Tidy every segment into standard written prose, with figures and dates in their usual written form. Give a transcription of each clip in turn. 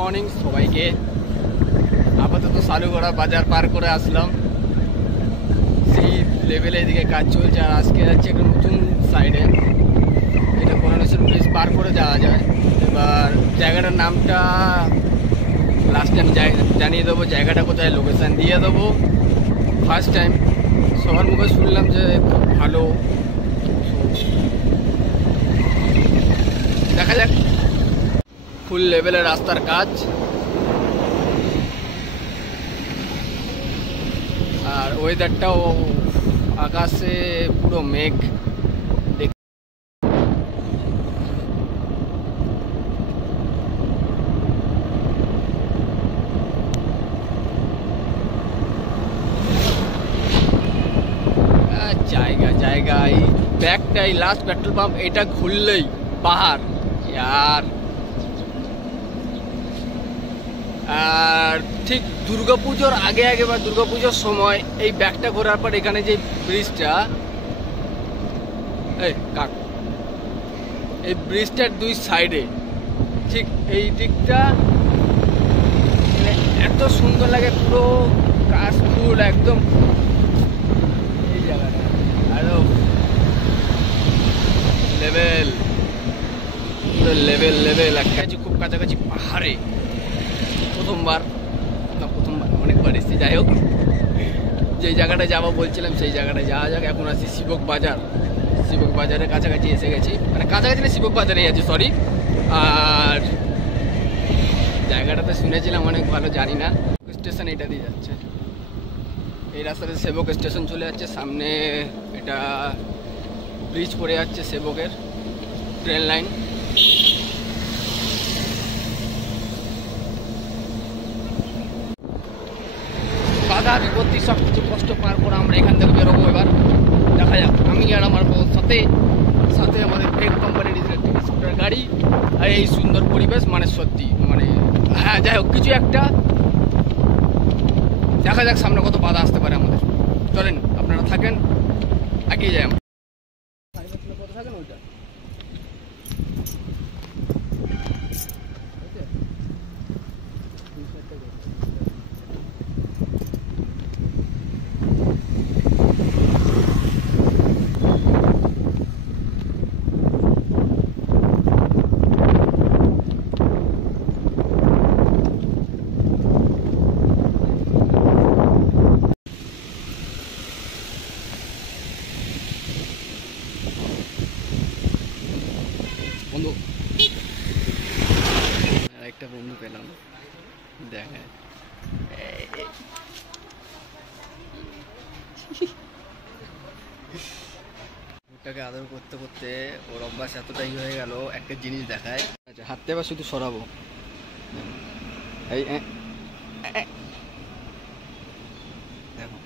Morning সবাইকে। আপাতত সালুগড়া বাজার পার করে আসলাম, সেই লেভেলে এদিকে কাজ চলছে। আর আজকে যাচ্ছে একটা নতুন সাইডে, এটা করোনেশন ব্রিজ পার করে যাওয়া যায়। এবার জায়গাটার নামটা লাস্ট টাইম জানিয়ে দেবো, জায়গাটা কোথায়, লোকেশান দিয়ে দেবো। ফার্স্ট টাইম সবার মুখে শুনলাম যে খুব ভালো, দেখা যাক। ফুল লেভেলের রাস্তার কাজ, আর ওয়েদারটাও আকাশে পুরো মেঘ। জায়গা জায়গা, এই ব্যাগটা, এই লাস্ট পেট্রোল পাম্প, এটা ঘুরলেই পাহাড় আর আর ঠিক দুর্গাপুজোর আগে আগে বা দুর্গাপুজোর সময় এই ব্যাগটা ঘোরার পর এখানে যে ব্রিজটা, এই ব্রিজটার দুই সাইডে ঠিক এই দিকটা মানে এত সুন্দর লাগে, পুরো কাশফুল একদম। এই জায়গাটা আরো লেভেল, লেভেল লেভেল একটা খুব কাছাকাছি পাহাড়ে। প্রথমবার অনেকবার এসেছি। যাই হোক, যেই জায়গাটা যাবো বলছিলাম সেই জায়গাটায় যাওয়া যাক। এখন আছি শিবক বাজার, শিবক বাজারের কাছাকাছি এসে গেছি, মানে কাছাকাছি না, শিবক বাজারে আছি, সরি। আর জায়গাটাতে শুনেছিলাম অনেক ভালো, জানি না। স্টেশন এটা দিয়ে যাচ্ছে, এই রাস্তাতে সেবক স্টেশন চলে যাচ্ছে। সামনে এটা ব্রিজ পড়ে যাচ্ছে, সেবকের ট্রেন লাইন। বাধা বিপত্তি সব কিছু কষ্ট পার করে আমরা এখান থেকে বেরোবো। এবার দেখা যাক, আমি আর আমার সাথে সাথে আমাদের টেক কোম্পানির স্কুটার গাড়ি, আর এই সুন্দর পরিবেশ, মানে সত্যি মানে হ্যাঁ। যাই হোক, কিছু একটা দেখা যাক সামনে কত বাধা আসতে পারে আমাদের। চলেন, আপনারা থাকেন, এগিয়ে যাই আমরা। কত থাকেন ওইটা বন্ধু, একটা বন্ধু পেলাম, দেখে ওটাকে আদর করতে করতে ওর অভ্যাস এতটাই হয়ে গেল, একটা জিনিস দেখায়। আচ্ছা, হাতটা এবার শুধু সরাবো, এই দেখো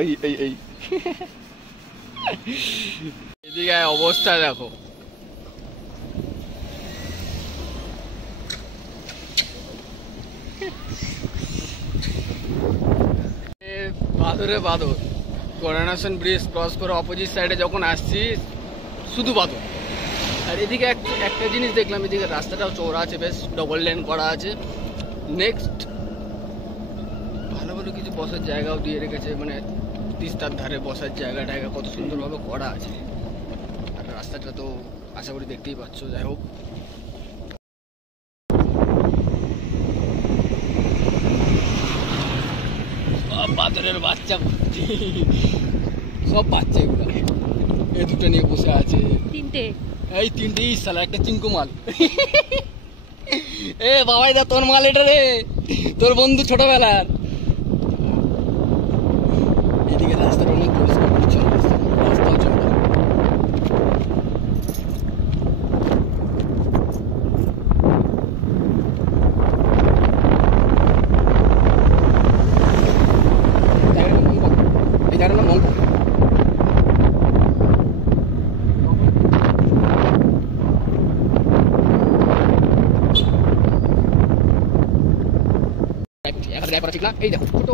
এই এই এই এদিকে অবস্থা দেখো। বাদরে বাদর, করোনেশন ব্রিজ ক্রস করে অপোজিট সাইডে যখন আসছি শুধু বাদর। আর এদিকে একটা জিনিস দেখলাম, এদিকে রাস্তাটাও চওড়া আছে, বেশ ডবল লেন করা আছে। নেক্সট ভালো ভালো কিছু বসার জায়গাও দিয়ে রেখেছে, মানে তিস্তার ধারে বসার জায়গা টায়গা কত সুন্দরভাবে করা আছে। আর রাস্তাটা তো আশা করি দেখতেই পাচ্ছ। যাই হোক, বাদরের বাচ্চা, সব বাচ্চা এগুলো, এই দুটো নিয়ে বসে আছে, তিনটে, এই তিনটেই সালা একটা চিঙ্কু মাল। এ বাবাই দা, তোর মাল এটা রে, তোর বন্ধু ছোটবেলার। এদিকে রাস্তাটা অনেক পরিষ্কার পরিচ্ছন্ন, রাস্তাও চওড়া। এই জায়গাটা নাম মঙ্গল। ঠিক না, এই দেখো ছোট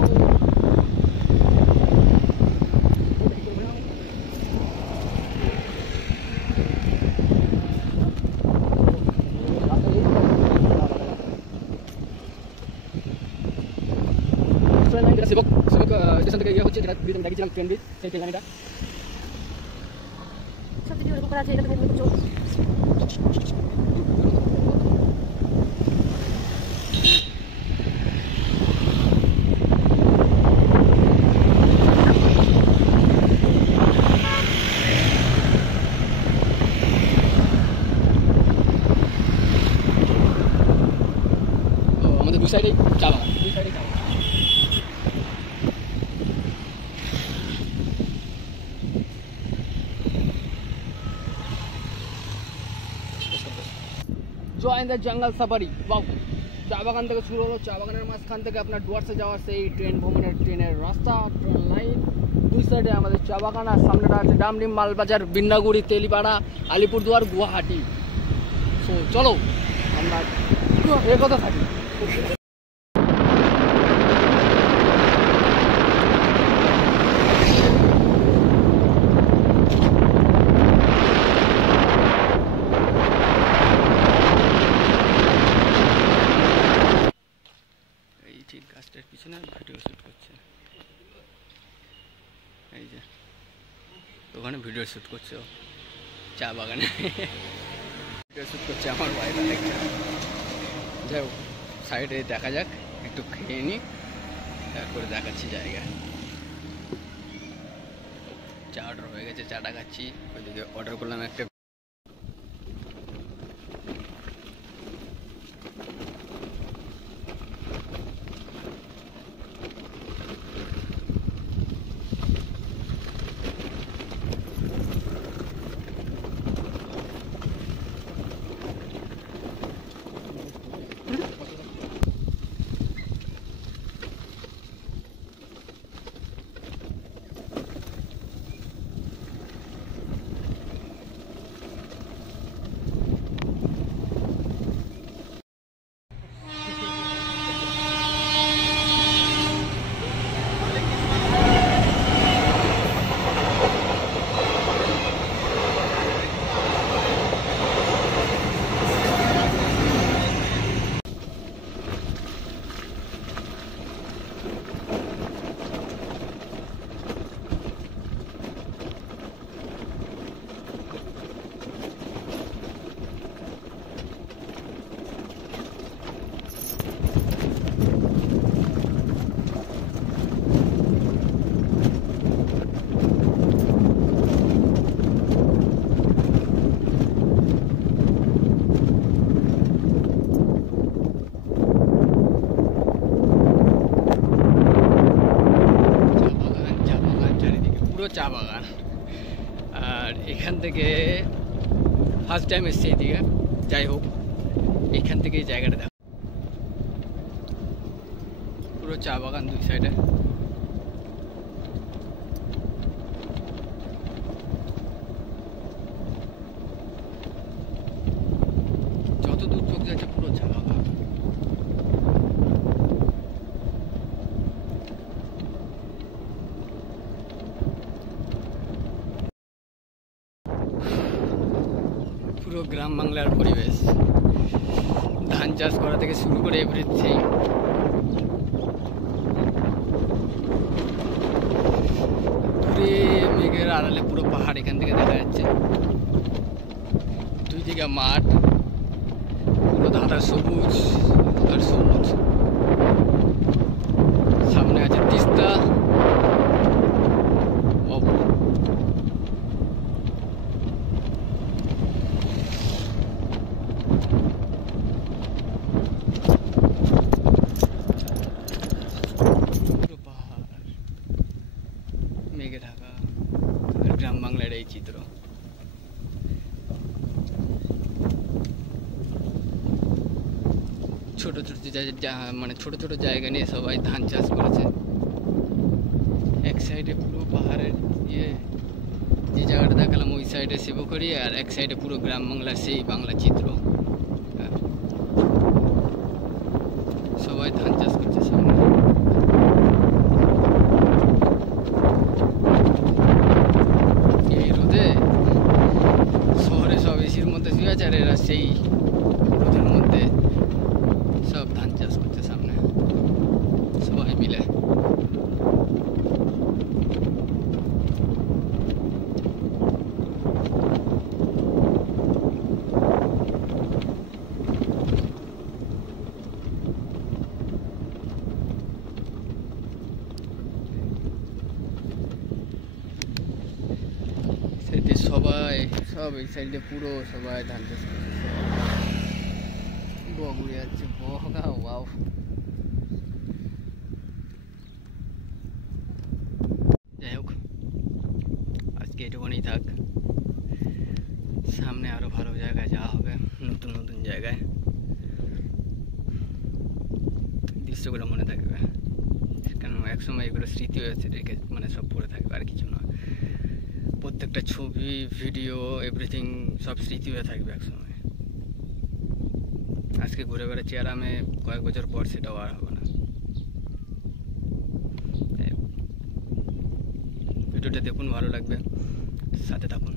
থেকে ইয়ে হচ্ছে, যেটা ভিডিওতে দেখেছিলাম ট্রেন ব্রিজ, সেই ট্রেন লাইনটা। সব ভিডিও রেকর্ড করা আছে, এটা দেখে চল। আমাদের দু সাইডেই চা বাগান, দুই সাইডেই চা বাগান। Join the jungle safari. বাউ, চা বাগান থেকে শুরু হলো, চা বাগানের মাঝখান থেকে আপনার ডুয়ার্সে যাওয়ার সেই ট্রেন ভ্রমণের ট্রেনের রাস্তা, ট্রেন লাইন, দুই সাইডে আমাদের চা বাগান, আর সামনেটা আছে ডামডিম, মালবাজার, বিন্নাগুড়ি, তেলিপাড়া, আলিপুরদুয়ার, গুয়াহাটি। সো চলো আমরা এর কথা থাকি। এই ঠিক গাছটার পিছনে ভিডিও শ্যুট করছে, এই যে ওখানে ভিডিও শ্যুট করছে ও চা বাগানে ভিডিও শ্যুট করছে আমার ভাইরা দেখছে। যাই হোক, সাইডে দেখা যাক, একটু খেয়ে নিই, তারপরে দেখাচ্ছি জায়গা। চা অর্ডার হয়ে গেছে, চাটা খাচ্ছি। ওইদিকে অর্ডার করলাম একটা চা বাগান। আর এখান থেকে ফার্স্ট টাইম এসছি এইদিকে। যাই হোক, এখান থেকে এই জায়গাটা দেখো, পুরো চা বাগান দুই সাইডে। যত দূর চোখ যাচ্ছে পুরো চা বাগান। পুরো গ্রাম বাংলার পরিবেশ, ধান চাষ করা থেকে শুরু করে এভরিথিং। দূরে মেঘের আড়ালে পুরো পাহাড় এখান থেকে দেখা যাচ্ছে, দুই দিকে মাঠ, পুরো ধারা সবুজ আর সবুজ। সামনে আছে তিস্তা। মেঘে ঢাকা, আর গ্রাম বাংলার এই চিত্র। ছোট ছোট মানে ছোট ছোট জায়গা নিয়ে সবাই ধান চাষ করেছে। এক সাইডে পুরো পাহাড়ের ইয়ে, যে জায়গাটা দেখালাম ওই সাইডে শিবকড়ি, আর এক সাইডে পুরো গ্রাম বাংলার সেই বাংলা চিত্র। সবাই ধান চাষ করছে সামনে। এই রোদে শহরে সব এসির মধ্যে শুয়ে আছে, আর এরা সেই রোদের মধ্যে সব ধান চাষ করছে সামনে সবাই মিলে। এতে সবাই সব এই সাইডে পুরো সবাই ধান চাষ করতেছে। বগুড়ে যাচ্ছে বগা, ওয়াও। যাই হোক, আজকে এটুকুনি থাক। সামনে আরো ভালো জায়গায় যাওয়া হবে, নতুন নতুন জায়গায়। দৃশ্যগুলো মনে থাকবে, কারণ একসময় এগুলো স্মৃতি হয়েছে রেখে, মানে সব পড়ে থাকবে, আর কিছু না। প্রত্যেকটা ছবি, ভিডিও, এভরিথিং সব স্মৃতি হয়ে থাকবে একসময়। আজকে ঘুরে বেড়াচ্ছি আরামে, কয়েক বছর পর সেটাও আর হবে না। ভিডিওটা দেখুন, ভালো লাগবে, সাথে থাকুন।